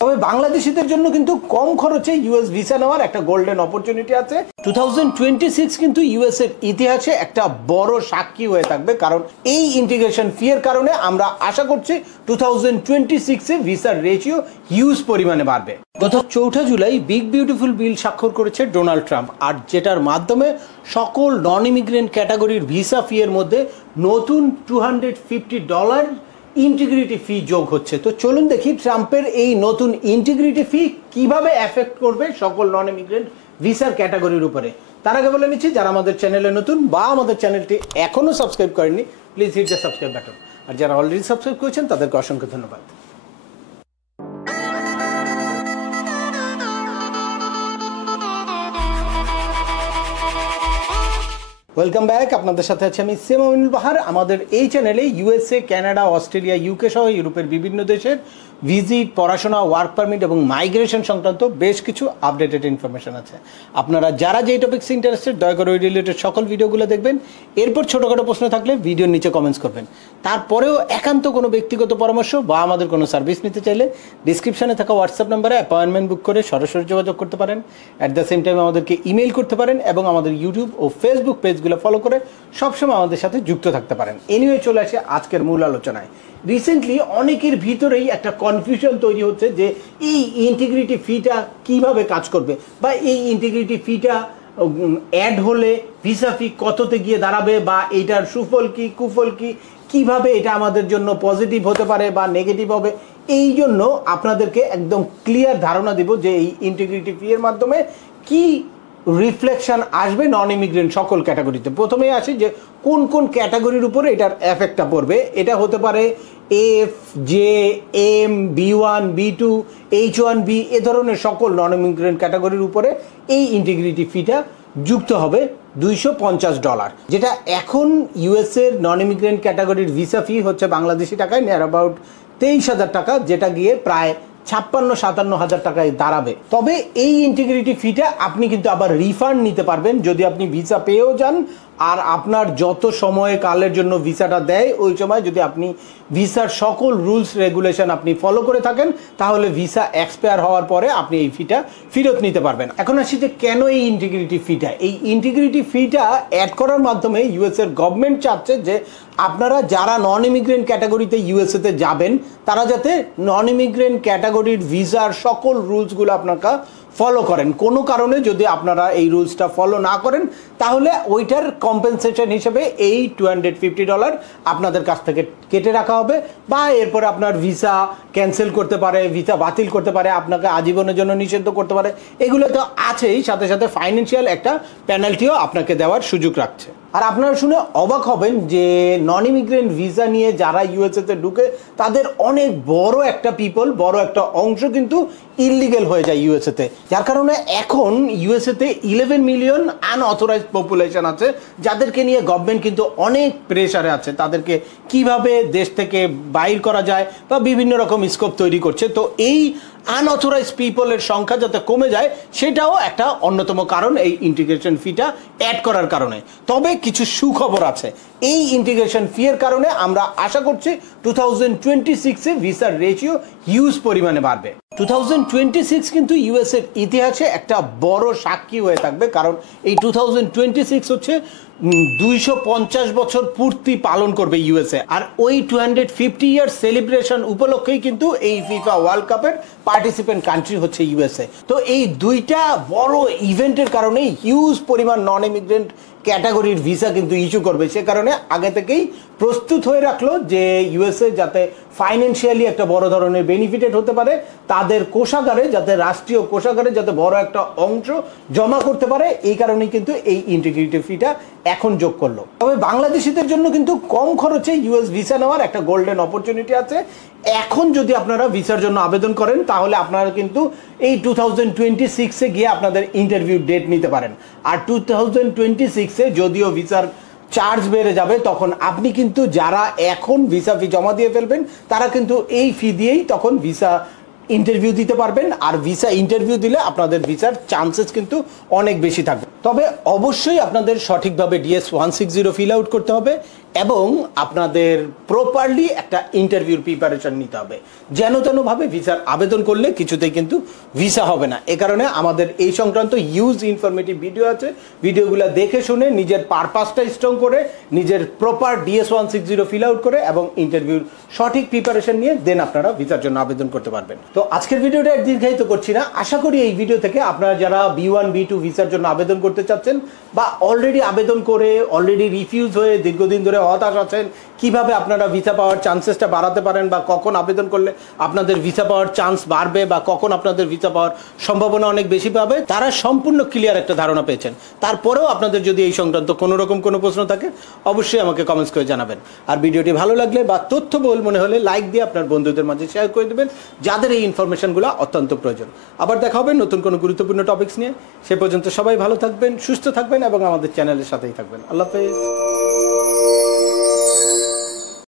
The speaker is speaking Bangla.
তবে বাংলাদেশিদের জন্য কিন্তু কম খরচে ইউএস ভিসা নেওয়ার একটা গোল্ডেন অপরচুনিটি আছে। 2026 কিন্তু ইউএস এর ইতিহাসে একটা বড় সাক্ষী হয়ে থাকবে, কারণ এই ইন্টিগ্রেশন ফি এর কারণে আমরা আশা করছি 2026 এ ভিসার রেশিও হিউজ পরিমাণে বাড়বে। গত 4 জুলাই বিগ বিউটিফুল বিল স্বাক্ষর করেছে ডোনাল্ড ট্রাম্প, আর যেটার মাধ্যমে সকল নন ইমিগ্রেন্ট ক্যাটাগরির ভিসা ফি এর মধ্যে নতুন $250 ইন্টিগ্রিটি ফি যোগ হচ্ছে। তো চলুন দেখি ট্রাম্পের এই নতুন ইন্টিগ্রিটি ফি কিভাবে এফেক্ট করবে সকল নন ইমিগ্রেন্ট ভিসার ক্যাটাগরির উপরে। তার আগে বলে নিচ্ছি, যারা আমাদের চ্যানেলে নতুন বা আমাদের চ্যানেলটি এখনো সাবস্ক্রাইব করেননি, please hit the subscribe button. আর যারা অলরেডি সাবস্ক্রাইব করেছেন তাদেরকে অসংখ্য ধন্যবাদ। ওয়েলকাম ব্যাক, আপনাদের সাথে আছি আমি সিএম আমিনুল বাহার। আমাদের এই চ্যানেলে ইউএসএ, কানাডা, অস্ট্রেলিয়া, ইউকে সহ ইউরোপের বিভিন্ন দেশের ভিজিট, পড়াশোনা, ওয়ার্ক পারমিট এবং মাইগ্রেশন সংক্রান্ত বেশ কিছু আপডেটেড ইনফরমেশন আছে। আপনারা যারা যেই টপিক্স ইন্টারেস্টেড দয়া করে ওই রিলেটেড সকল ভিডিওগুলো দেখবেন। এরপর ছোটোখাটো প্রশ্ন থাকলে ভিডিওর নিচে কমেন্টস করবেন। তারপরেও একান্ত কোনো ব্যক্তিগত পরামর্শ বা আমাদের কোনো সার্ভিস নিতে চাইলে ডিসক্রিপশানে থাকা হোয়াটসঅ্যাপ নাম্বারে অ্যাপয়েন্টমেন্ট বুক করে সরাসরি যোগাযোগ করতে পারেন। অ্যাট দ্য সেম টাইম আমাদেরকে ইমেল করতে পারেন এবং আমাদের ইউটিউব ও ফেসবুক পেজগুলো ফলো করে সবসময় আমাদের সাথে যুক্ত থাকতে পারেন। এনিওয়ে চলে আসে আজকের মূল আলোচনায়। রিসেন্টলি অনেকের ভিতরেই একটা কনফিউশন তৈরি হচ্ছে যে এই ইন্টিগ্রিটি ফিটা কিভাবে কাজ করবে, বা এই ইন্টিগ্রিটি ফিটা অ্যাড হলে ভিসা ফি কততে গিয়ে দাঁড়াবে, বা এইটার সুফল কি কুফল কি, কিভাবে এটা আমাদের জন্য পজিটিভ হতে পারে বা নেগেটিভ হবে। এই জন্য আপনাদেরকে একদম ক্লিয়ার ধারণা দিব যে এই ইন্টিগ্রিটি ফি এর মাধ্যমে কি রিফ্লেকশন আসবে নন ইমিগ্রেন্ট সকল ক্যাটাগরিতে। প্রথমেই আসি যে কোন কোন ক্যাটাগরির উপরে এটার এফেক্টটা পড়বে। এটা হতে পারে F, J, M, B1, B2, H1B এ ধরনের সকল নন ইমিগ্রেন্ট ক্যাটাগরির উপরে এই ইন্টিগ্রিটি ফিটা যুক্ত হবে $250, যেটা এখন ইউএসএর নন ইমিগ্রেন্ট ক্যাটাগরির ভিসা ফি হচ্ছে বাংলাদেশি টাকায় নিয়ার অ্যাবাউট 23,000 টাকা, যেটা গিয়ে প্রায় 56-57 হাজার টাকায় দাঁড়াবে। তবে এই ইন্টিগ্রিটি ফিটা আপনি কিন্তু আবার রিফান্ড নিতে পারবেন যদি আপনি ভিসা পেয়েও যান, আর আপনার যত সময় কালের জন্য ভিসাটা দেয় ওই সময় যদি আপনি ভিসার সকল রুলস রেগুলেশন আপনি ফলো করে থাকেন, তাহলে ভিসা এক্সপায়ার হওয়ার পরে আপনি এই ফিটা ফেরত নিতে পারবেন। এখন আসি যে কেন এই ইন্টিগ্রিটি ফিটা। এই ইন্টিগ্রিটি ফিটা অ্যাড করার মাধ্যমে ইউএসএর গভর্নমেন্ট চাচ্ছে যে আপনারা যারা নন ইমিগ্রেন্ট ক্যাটাগরিতে ইউএসএতে যাবেন তারা যাতে নন ইমিগ্রেন্ট ক্যাটাগরির ভিসার সকল রুলসগুলো আপনারা ফলো করেন। কোনো কারণে যদি আপনারা এই রুলসটা ফলো না করেন তাহলে ওইটার কম্পেনসেশন হিসেবে এই $250 আপনাদের কাছ থেকে কেটে রাখা হবে, বা এরপর আপনার ভিসা ক্যান্সেল করতে পারে, ভিসা বাতিল করতে পারে, আপনাকে আজীবনের জন্য নিষিদ্ধ করতে পারে। এগুলো তো আছেই, সাথে সাথে ফাইন্যান্সিয়াল একটা পেনাল্টিও আপনাকে দেওয়ার সুযোগ রাখছে। আর আপনারা শুনে অবাক হবেন যে নন ইমিগ্রেন্ট ভিসা নিয়ে যারা ইউএসএতে ঢুকে তাদের অনেক বড় একটা বড় একটা অংশ কিন্তু ইললিগেল হয়ে যায় ইউএসএতে, যার কারণে এখন ইউএসএতে 11 মিলিয়ন আনঅথরাইজড পপুলেশন আছে, যাদেরকে নিয়ে গভর্নমেন্ট কিন্তু অনেক প্রেসারে আছে। তাদেরকে কিভাবে দেশ থেকে বাইর করা যায় বা বিভিন্ন রকম স্কোপ তৈরি করছে। তো এই আনঅথরাইজড পিপলের সংখ্যা যাতে কমে যায় সেটাও একটা অন্যতম কারণ এই ইন্টিগ্রেশন ফিটা অ্যাড করার কারণে। তবে কিছু সুখবর আছে। এই ইন্টিগ্রেশন ফি এর কারণে আমরা আশা করছি 2026 এ ভিসার রেশিও হিউজ পরিমাণে বাড়বে। 2026 কিন্তু ইউএস এর ইতিহাসে একটা বড় সাক্ষী হয়ে থাকবে, কারণ এই 2026 হচ্ছে 250 বছর পূর্তি পালন করবে ইউএসএ, আর ওই 250 ইয়ার সেলিব্রেশন উপলক্ষেই কিন্তু এই ফিফা ওয়ার্ল্ড কাপের পার্টিসিপেন্ট কান্ট্রি হচ্ছে ইউএসএ। তো এই দুইটা বড় ইভেন্টের কারণে হিউজ পরিমাণ নন ইমিগ্রেন্ট ক্যাটাগরির ভিসা কিন্তু ইস্যু করবে। সে কারণে আগে থেকেই প্রস্তুত হয়ে রাখলো যে ইউএসএ যাতে ফাইন্যান্সিয়ালি একটা বড় ধরনের বেনিফিটেড হতে পারে, তাদের কোষাগারে যাতে রাষ্ট্রীয় কোষাগারে যাতে বড় একটা অংশ জমা করতে পারে, এই কারণেই কিন্তু এই ইন্টিগ্রিটি ফিটা এখন যোগ করলো। তবে বাংলাদেশিদের জন্য কিন্তু কম খরচে ইউএস ভিসা নেওয়ার একটা গোল্ডেন অপরচুনিটি আছে। এখন যদি আপনারা ভিসার জন্য আবেদন করেন তাহলে আপনারা কিন্তু এই 2026 এ গিয়ে আপনাদের ইন্টারভিউ ডেট নিতে পারেন। আর 2026 এ যদিও ভিসার চার্জ বেড়ে যাবে, তখন আপনি কিন্তু যারা এখন ভিসা ফি জমা দিয়ে ফেলবেন তারা কিন্তু এই ফি দিয়েই তখন ভিসা ইন্টারভিউ দিতে পারবেন। আর ভিসা ইন্টারভিউ দিলে আপনাদের ভিসার চান্সেস কিন্তু অনেক বেশি থাকবে। তবে অবশ্যই আপনাদের সঠিকভাবে DS-160 ফিল আউট করতে হবে, এবং আপনাদের প্রপারলি একটা ইন্টারভিউর প্রিপারেশন নিতে হবে। যেন তেনভাবে ভিসার আবেদন করলে কিছুতেই কিন্তু ভিসা হবে না। এ কারণে আমাদের এই সংক্রান্ত ইউজ ইনফরমেটিভ ভিডিও আছে, ভিডিওগুলো দেখে শুনে নিজের পারপাসটা স্ট্রং করে নিজের প্রপার DS-160 ফিল আউট করে এবং ইন্টারভিউর সঠিক প্রিপারেশন নিয়ে দেন আপনারা ভিসার জন্য আবেদন করতে পারবেন। তো আজকের ভিডিওটা দীর্ঘায়িত করছি না। আশা করি এই ভিডিও থেকে আপনারা যারা B1 B2 ভিসার জন্য আবেদন করতে চাচ্ছেন বা অলরেডি আবেদন করে অলরেডি রিফিউজ হয়ে দীর্ঘদিন ধরে হতাশ আছেন, কিভাবে আপনারা ভিসা পাওয়ার চান্সেসটা বাড়াতে পারেন বা কখন আবেদন করলে আপনাদের ভিসা পাওয়ার চান্স বাড়বে বা কখন আপনাদের ভিসা পাওয়ার সম্ভাবনা অনেক বেশি পাবে, তারা সম্পূর্ণ ক্লিয়ার একটা ধারণা পেয়েছেন। তারপরেও আপনাদের যদি এই সংক্রান্ত কোনো রকম কোনো প্রশ্ন থাকে অবশ্যই আমাকে কমেন্টস করে জানাবেন। আর ভিডিওটি ভালো লাগলে বা তথ্যবহুল মনে হলে লাইক দিয়ে আপনার বন্ধুদের মাঝে শেয়ার করে দেবেন যাদের এই ইনফরমেশনগুলো অত্যন্ত প্রয়োজন। আবার দেখা হবে নতুন কোনো গুরুত্বপূর্ণ টপিকস নিয়ে। সে পর্যন্ত সবাই ভালো থাকবেন, সুস্থ থাকবেন এবং আমাদের চ্যানেলের সাথেই থাকবেন। আল্লাহ হাফেজ।